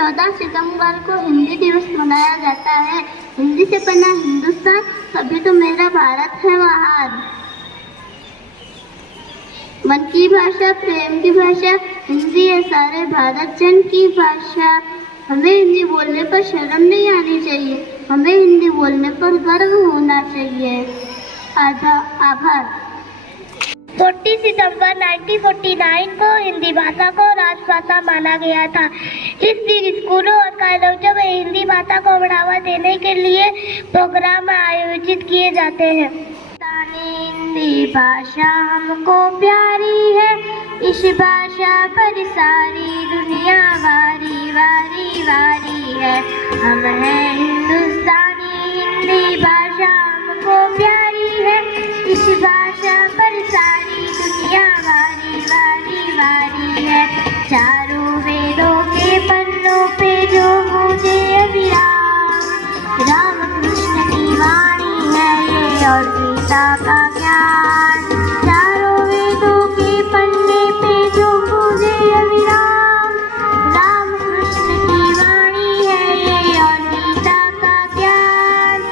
14 सितंबर को हिंदी दिवस मनाया जाता है। हिंदी से बना हिंदुस्तान, तभी तो मेरा भारत है महान। मन की भाषा, प्रेम की भाषा हिंदी है, सारे भारत जन की भाषा। हमें हिंदी बोलने पर शर्म नहीं आनी चाहिए, हमें हिंदी बोलने पर गर्व होना चाहिए। आभार। 40 सितंबर 1949 को हिंदी भाषा को राजभाषा माना गया था। इस दिन स्कूलों और कॉलेजों में हिंदी भाषा को बढ़ावा देने के लिए प्रोग्राम आयोजित किए जाते हैं। हिंदी भाषा हमको प्यारी है, इस भाषा पर सारी दुनिया वारी वारी वारी है। हम हैं हिंदुस्तानी, हिंदी भाषा हमको प्यारी है, इस भाषा पर सारी दुनिया वारी वारी वारी है। चारों वेदों के पन्नों पे जो मुझे अभिराम, राम कृष्ण की वाणी है ये और गीता का ज्ञान। चारों वेदों के पन्ने पे जो मुझे अभिराम, राम कृष्ण की वाणी है ये और गीता का ज्ञान।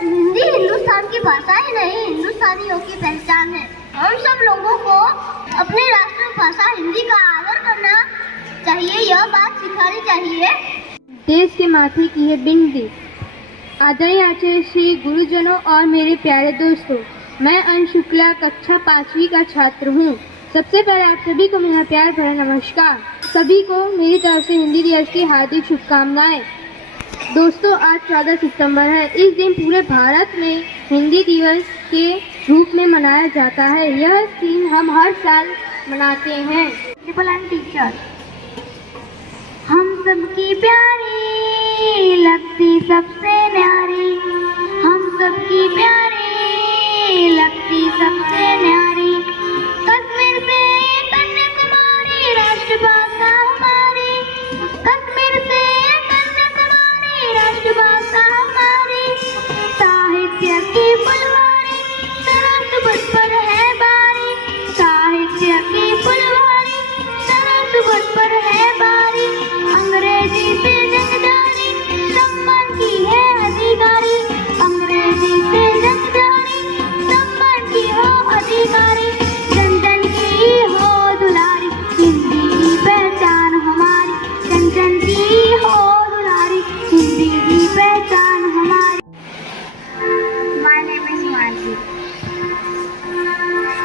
हिंदी हिंदुस्तान की भाषा ही नहीं, हिंदुस्तानियों की पहचान है। हम सब लोगों को अपने राष्ट्रभाषा हिंदी का आदर करना चाहिए, यह बात सिखानी चाहिए। देश के माथे की है बिंदी। आदरणीय आचार्य श्री, गुरुजनों और मेरे प्यारे दोस्तों, मैं अंश शुक्ला कक्षा 5वीं का छात्र हूँ। सबसे पहले आप सभी को मेरा प्यार भरा नमस्कार। सभी को मेरी तरफ से हिंदी दिवस की हार्दिक शुभकामनाएं। दोस्तों, आज 14 सितंबर है। इस दिन पूरे भारत में हिंदी दिवस के रूप में मनाया जाता है। यह दिन हम हर साल मनाते हैं। प्रिंसिपल एंड टीचर, हम सबकी प्यारी लगती सबसे न्यारी, हम सबकी प्यारी लगती सबसे न्यारी। कश्मीर से कन्याकुमारी राष्ट्रभाषा हमारी, कश्मीर से कन्याकुमारी राष्ट्रभाषा हमारी। साहित्य की फुलवारी सरस पर है बारी, साहित्य की फुलवारी सरस पर है बारी। अंग्रेजी से जंगजारी सम्मान की है अधिकारी, अंग्रेजी से जंगजारी सम्मान की हो अधिकारी। जन जन की हो दुलारी, हिंदी की पहचान हमारी, जन जन की हो दुलारी, हिंदी की पहचान हमारी। My name is Mansi.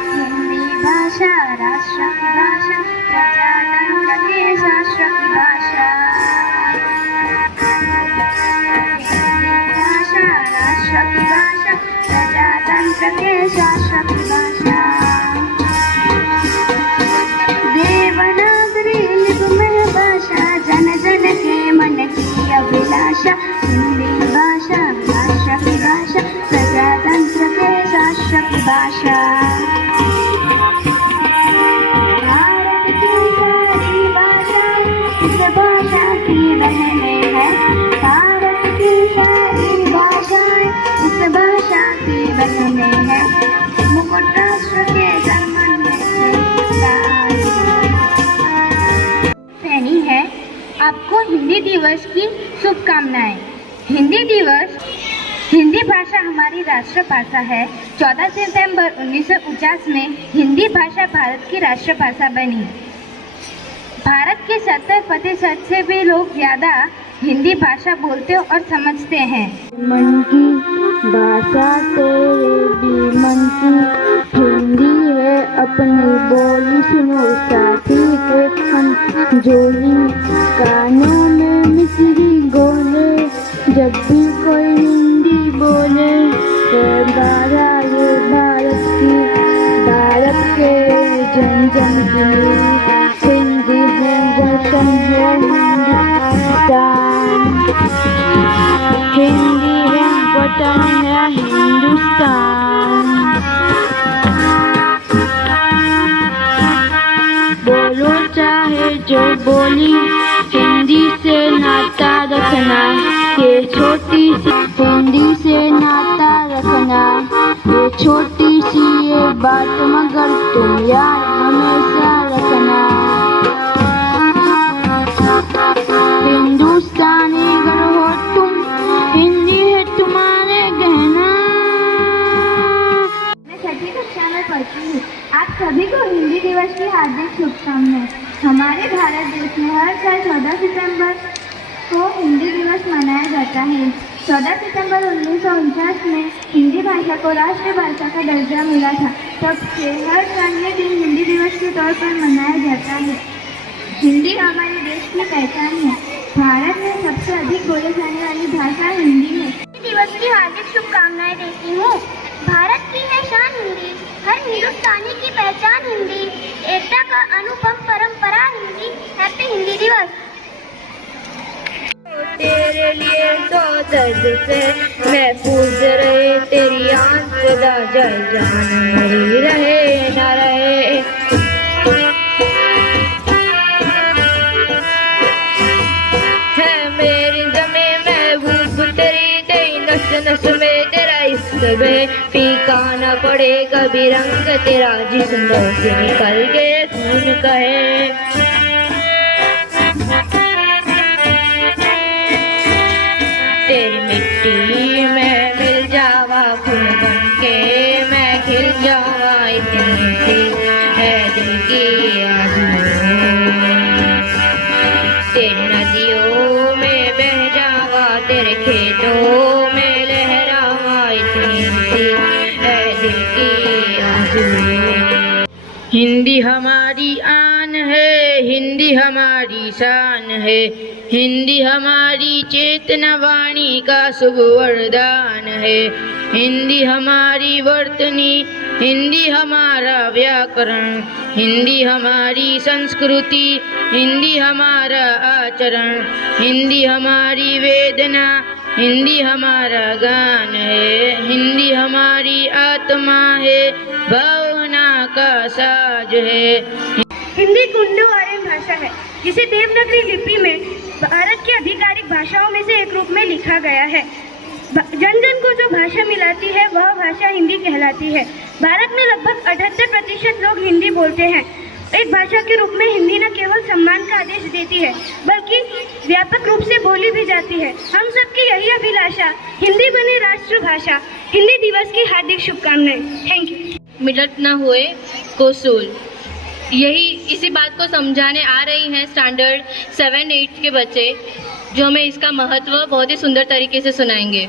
Hindi भाषा राष्ट्र की भाषा, प्रजातंत्र के शास्त्र की भाषा। हिंदी भाषा राष्ट्र की भाषा, प्रजातंत्र के शास्त्र की भाषा। देवनागरी लिपि में भाषा, जन जन के मन की अभिलाषा। हिंदी भाषा राष्ट्र की भाषा, प्रजातंत्र के शास्त्र की भाषा। भारत की सारी भाषा इस भाषा की बहनें हैं, भारत की सारी भाषाएं इस भाषा की बहनें हैं। मुकुट राष्ट्र के जन्मन में सैनी है। आपको हिंदी दिवस की शुभकामनाएं। हिंदी दिवस, हिंदी भाषा हमारी राष्ट्रभाषा है। 14 सितंबर 1949 में हिंदी भाषा भारत की राष्ट्रभाषा बनी। भारत के 70% से भी लोग ज़्यादा हिंदी भाषा बोलते और समझते हैं। मन की भाषा तेरे भी मन की, हिंदी है अपनी बोली सुनो साथी के हम जोली। कानों में मिश्री घोले जब भी कोई हिंदी बोले, ये बारा ये भारत की, भारत के जन जन की हिंदी है वतन है हिंदुस्तान, हिंदी है वतन है हिंदुस्तान। बोलो चाहे जो बोली, हिंदी से नाता रखना, ये छोटी सी हिंदी से नाता रखना, ये छोटी सी ये बात मगर तुम याद हमेशा रखना। आप सभी को हिंदी दिवस की हार्दिक शुभकामनाएं। हमारे भारत देश में हर साल 14 सितंबर को हिंदी दिवस मनाया जाता है। 14 सितंबर 1949 में हिंदी भाषा को राष्ट्रीय भाषा का दर्जा मिला था। तब से हर साल ये दिन हिंदी दिवस के तौर पर मनाया जाता है। हिंदी हमारे देश की पहचान है। भारत में सबसे अधिक बोले जाने वाली भाषा हिंदी है। हिंदी दिवस की हार्दिक शुभकामनाएं देती हूँ। भारत की है शान हिंदी, हर हिंदुस्तानी की पहचान हिंदी, एकता का अनुपम परंपरा हिंदी। हैप्पी हिंदी दिवस। तेरे लिए तो दर्द से महफूज रहे, तेरी आन सदा जय जान मेरी रहे न रहे। है मेरी जमी महबूब तेरी, तेरी नस नस में तेरा इश्क में फीका न पड़े कभी रंग तेरा, जिस्मों से निकल के खून कहे। तेरी मिट्टी में मिल जावा फूल बन के, मैं खिल जावा इतनी सी है दिल की आज़माइश। तेरी नदियों में बह जावा, तेरे खेतों में लहरावा इतनी सी है दिल की आज़माइश। हिंदी हमारी आन है, हिंदी हमारी शान है, हिंदी हमारी चेतना वाणी का शुभ वरदान है। हिंदी हमारी वर्तनी, हिंदी हमारा व्याकरण, हिंदी हमारी संस्कृति, हिंदी हमारा आचरण, हिंदी हमारी वेदना, हिंदी हमारा गान है। हिंदी हमारी आत्मा है, भावना का साज है। हिंदी कुंडू आर्यन भाषा है, जिसे देवनागरी लिपि में भारत की आधिकारिक भाषाओं में से एक रूप में लिखा गया है। जन जन को जो भाषा मिलाती है वह भाषा हिंदी कहलाती है। भारत में लगभग 78% लोग हिंदी बोलते हैं। एक भाषा के रूप में हिंदी न केवल सम्मान का आदेश देती है, बल्कि व्यापक रूप से बोली भी जाती है। हम सबकी यही अभिलाषा, हिंदी बने राष्ट्रभाषा। हिंदी दिवस की हार्दिक शुभकामनाएं। Thank you. मिलत न हुए कोसूल, यही इसी बात को समझाने आ रही हैं स्टैंडर्ड 7-8 के बच्चे, जो हमें इसका महत्व बहुत ही सुंदर तरीके से सुनाएंगे।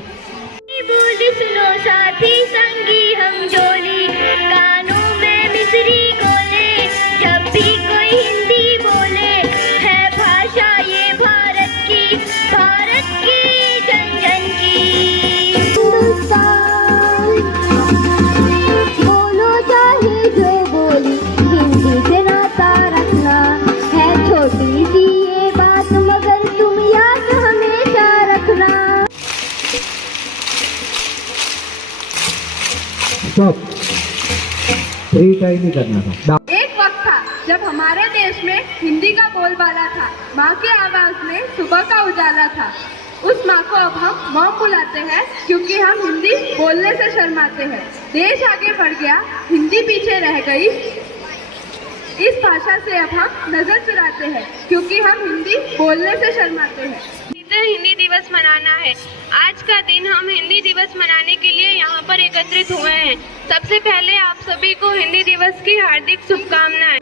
बोली सुनो साथी संगी हम जोली, कानों में मिसरी गोले, जब भी कोई हिंदी बोले है भाषा ये भारत की जन जन की। हिंदुस्तान बोलो चाहे जो बोली, हिंदी से नाता रखना है छोटी सी ये बात, मगर तुम याद हमेशा रखना। स्टॉप, फ्री टाइम नहीं करना था। एक वक्त था जब हमारे देश में हिंदी का बोलबाला था। माँ की आवाज में सुबह का उजाला था। उस माँ को अब हम मॉम बुलाते हैं, क्योंकि हम हिंदी बोलने से शर्माते हैं। देश आगे बढ़ गया, हिंदी पीछे रह गई। इस भाषा से अब हम नजर चुराते हैं, क्योंकि हम हिंदी बोलने से शर्माते हैं। हिंदी दिवस मनाना है। आज का दिन हम हिंदी दिवस मनाने के लिए यहाँ पर एकत्रित हुए हैं। सबसे पहले आप सभी को हिंदी दिवस की हार्दिक शुभकामनाएं।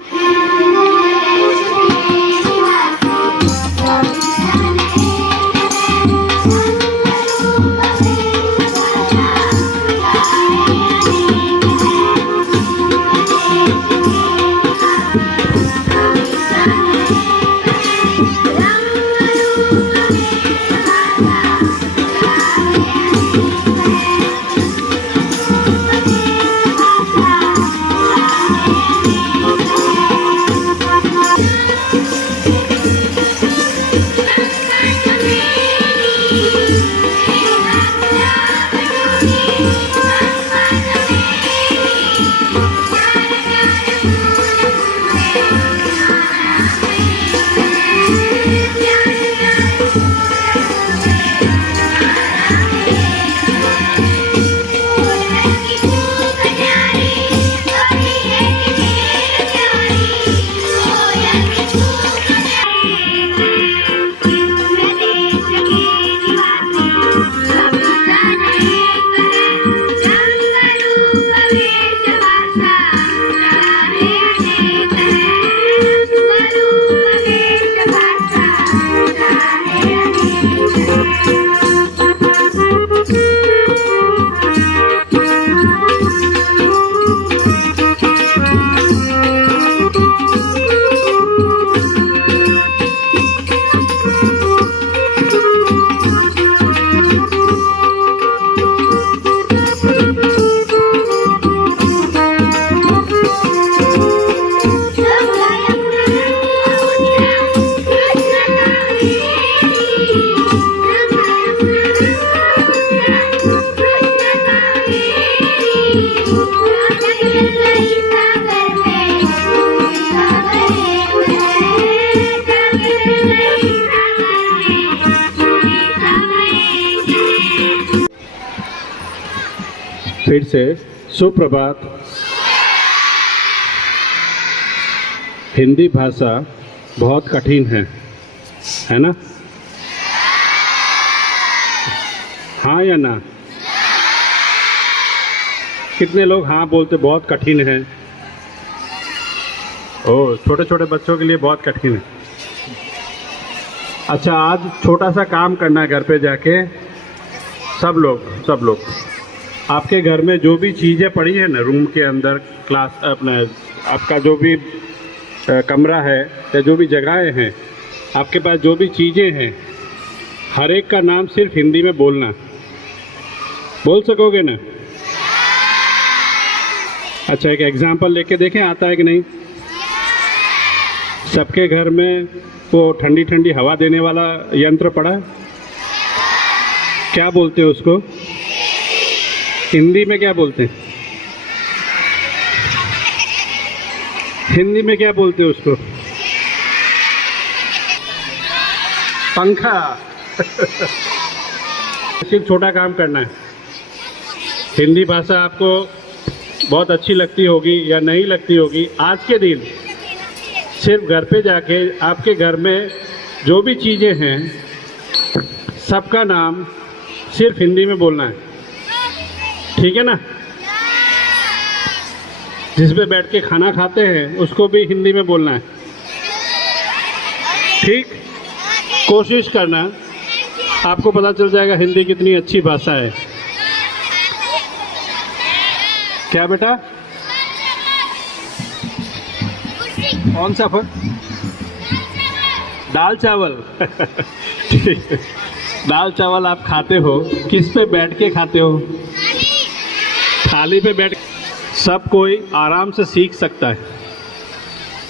फिर से सुप्रभात। हिंदी भाषा बहुत कठिन है ना? हाँ या ना? कितने लोग हाँ बोलते बहुत कठिन है? ओह, छोटे छोटे बच्चों के लिए बहुत कठिन है। अच्छा, आज छोटा सा काम करना है घर पे जाके। सब लोग आपके घर में जो भी चीज़ें पड़ी है ना, रूम के अंदर, क्लास अपना आपका जो भी कमरा है या जो भी जगहें हैं, आपके पास जो भी चीज़ें हैं, हर एक का नाम सिर्फ हिंदी में बोलना। बोल सकोगे ना? अच्छा, एक एग्जांपल लेके देखें आता है कि नहीं। सबके घर में वो ठंडी ठंडी हवा देने वाला यंत्र पड़ा है, क्या बोलते हैं उसको? हिंदी में क्या बोलते हैं? हिंदी में क्या बोलते हैं उसको? पंखा। सिर्फ छोटा काम करना है। हिंदी भाषा आपको बहुत अच्छी लगती होगी या नहीं लगती होगी, आज के दिन सिर्फ घर पे जाके आपके घर में जो भी चीज़ें हैं सबका नाम सिर्फ हिंदी में बोलना है, ठीक है ना? जिस पे बैठ के खाना खाते हैं उसको भी हिंदी में बोलना है, ठीक? कोशिश करना, आपको पता चल जाएगा हिंदी कितनी अच्छी भाषा है। क्या बेटा? कौन सा फल? दाल चावल। ठीक है। दाल चावल आप खाते हो, किस पे बैठ के खाते हो? थाली पे बैठ। सब कोई आराम से सीख सकता है,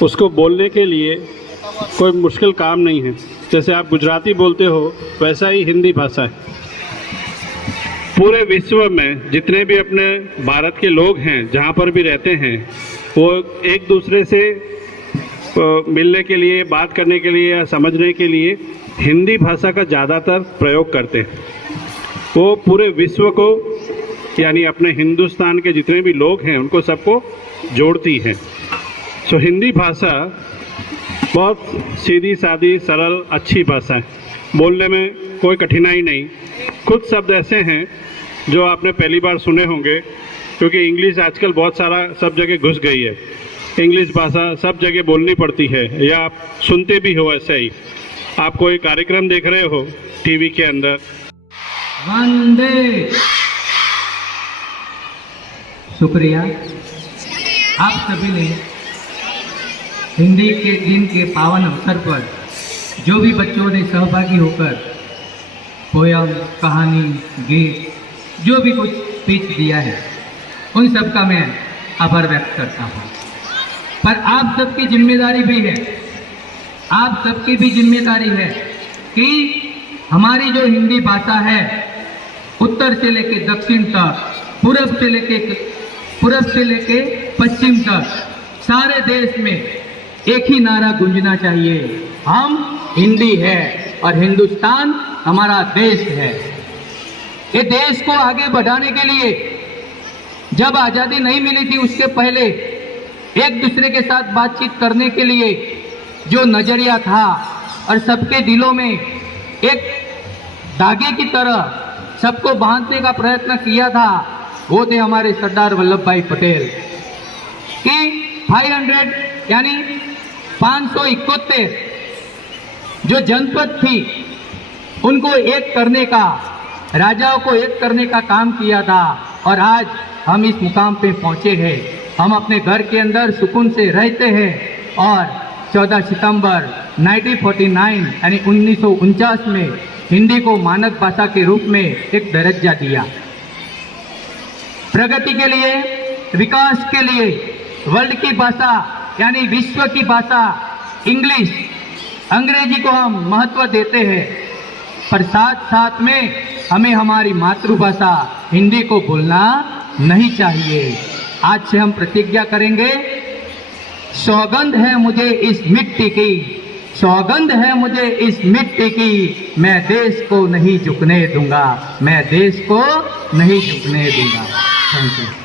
उसको बोलने के लिए कोई मुश्किल काम नहीं है। जैसे आप गुजराती बोलते हो वैसा ही हिंदी भाषा है। पूरे विश्व में जितने भी अपने भारत के लोग हैं, जहाँ पर भी रहते हैं, वो एक दूसरे से मिलने के लिए, बात करने के लिए या समझने के लिए हिंदी भाषा का ज़्यादातर प्रयोग करते हैं। वो पूरे विश्व को, यानी अपने हिंदुस्तान के जितने भी लोग हैं उनको सबको जोड़ती है। सो हिंदी भाषा बहुत सीधी सादी सरल अच्छी भाषा है, बोलने में कोई कठिनाई नहीं। कुछ शब्द ऐसे हैं जो आपने पहली बार सुने होंगे, क्योंकि इंग्लिश आजकल बहुत सारा सब जगह घुस गई है। इंग्लिश भाषा सब जगह बोलनी पड़ती है, या आप सुनते भी हो। ऐसे ही आप कोई कार्यक्रम देख रहे हो टीवी के अंदर, वंदे, शुक्रिया। आप सभी ने हिंदी के दिन के पावन अवसर पर जो भी बच्चों ने सहभागी होकर पोयम, कहानी, गीत, जो भी कुछ स्पीच दिया है, उन सब का मैं आभार व्यक्त करता हूँ। पर आप सबकी जिम्मेदारी भी है, आप सबकी भी जिम्मेदारी है कि हमारी जो हिंदी भाषा है, उत्तर से लेके दक्षिण तक, पूरब से लेके पश्चिम तक, सारे देश में एक ही नारा गूंजना चाहिए, हम हिंदी है और हिंदुस्तान हमारा देश है। ये देश को आगे बढ़ाने के लिए जब आज़ादी नहीं मिली थी, उसके पहले एक दूसरे के साथ बातचीत करने के लिए जो नजरिया था और सबके दिलों में एक धागे की तरह सबको बांधने का प्रयत्न किया था, वो थे हमारे सरदार वल्लभ भाई पटेल कि 500 यानी 571 जो जनपद थी उनको एक करने का, राजाओं को एक करने का काम किया था। और आज हम इस मुकाम पे पहुंचे हैं। हम अपने घर के अंदर सुकून से रहते हैं और 14 सितंबर 1949 यानी 1949 में हिंदी को मानक भाषा के रूप में एक दर्जा दिया। प्रगति के लिए, विकास के लिए वर्ल्ड की भाषा यानी विश्व की भाषा इंग्लिश, अंग्रेजी को हम महत्व देते हैं, पर साथ साथ में हमें हमारी मातृभाषा हिंदी को बोलना नहीं चाहिए। आज से हम प्रतिज्ञा करेंगे, सौगंध है मुझे इस मिट्टी की, सौगंध है मुझे इस मिट्टी की, मैं देश को नहीं झुकने दूंगा, मैं देश को नहीं झुकने दूंगा। Thank you.